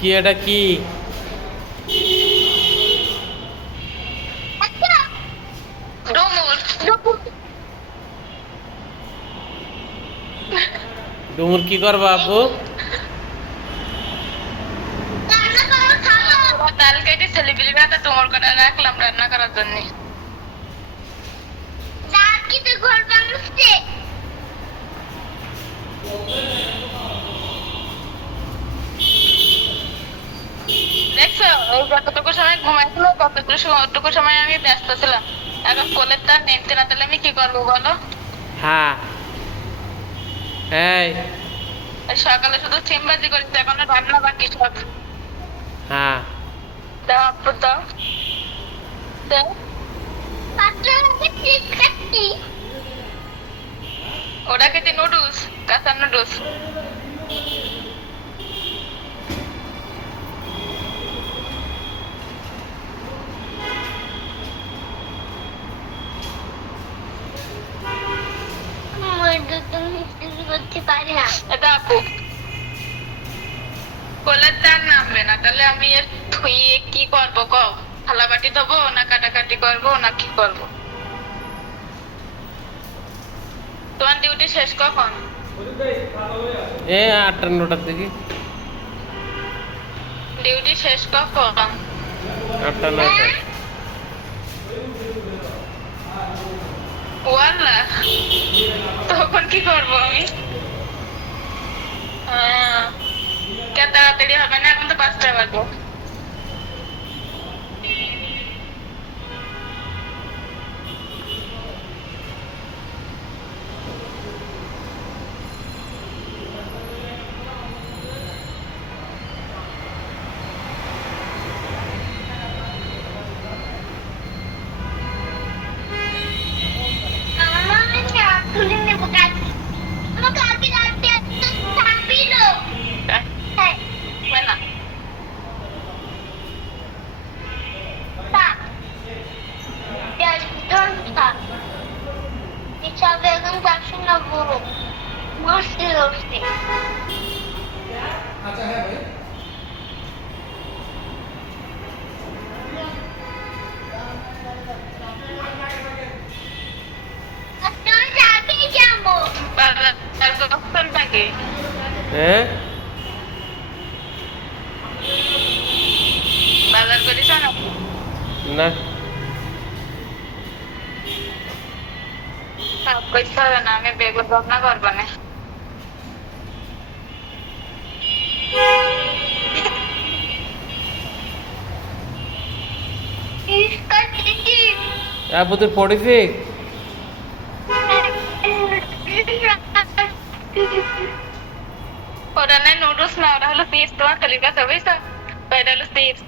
কি এটা কি? ডুমুর কি করবা আপু? ডাল কেটে ছেলেপিলি ভাতে তোমার করে রাখলাম রান্না করার জন্য। দেখছো ওই যতটুকু সময় ঘুমাইছিল ততটুকু সময় আমি ব্যস্ত ছিলাম। এখন কোলের তার নিতে না তাহলে আমি কি করবো বলো? হ্যাঁ এই সকালে শুধু সিমবাজি করেছি, এখন রান্না বাকি সব। হ্যাঁ দাও আপু দাও। দাও। ওটা খেতে নুডলস, কাঁচা নুডলস। এটা আপু কোলের তার নামবে না, তাহলে আমি এর ধুইয়ে কি করবো কও? থালা বাটি ধোবো না কাটাকাটি করবো না কি করবো? তোমার ডিউটি শেষ কখন? এ 8টা 9টার দিকে। ডিউটি শেষ কখন? 8টা 9টা। ওয়াল্লা, তখন কি করবো আমি? কে তাড়াতাড়ি হবে না, এখন তো 5টা বাজবো। না বাজার করছেন নাকি? হ্যাঁ বাজার করিস না? না কইতে হবে না, আমি বেগুন রান্না করবো না। আপু তোর 46? ওরা না নুডলস না, ওরা হলো চিপস। তোমার খালির কাছে বুঝছো? ওইটা হলো চিপস।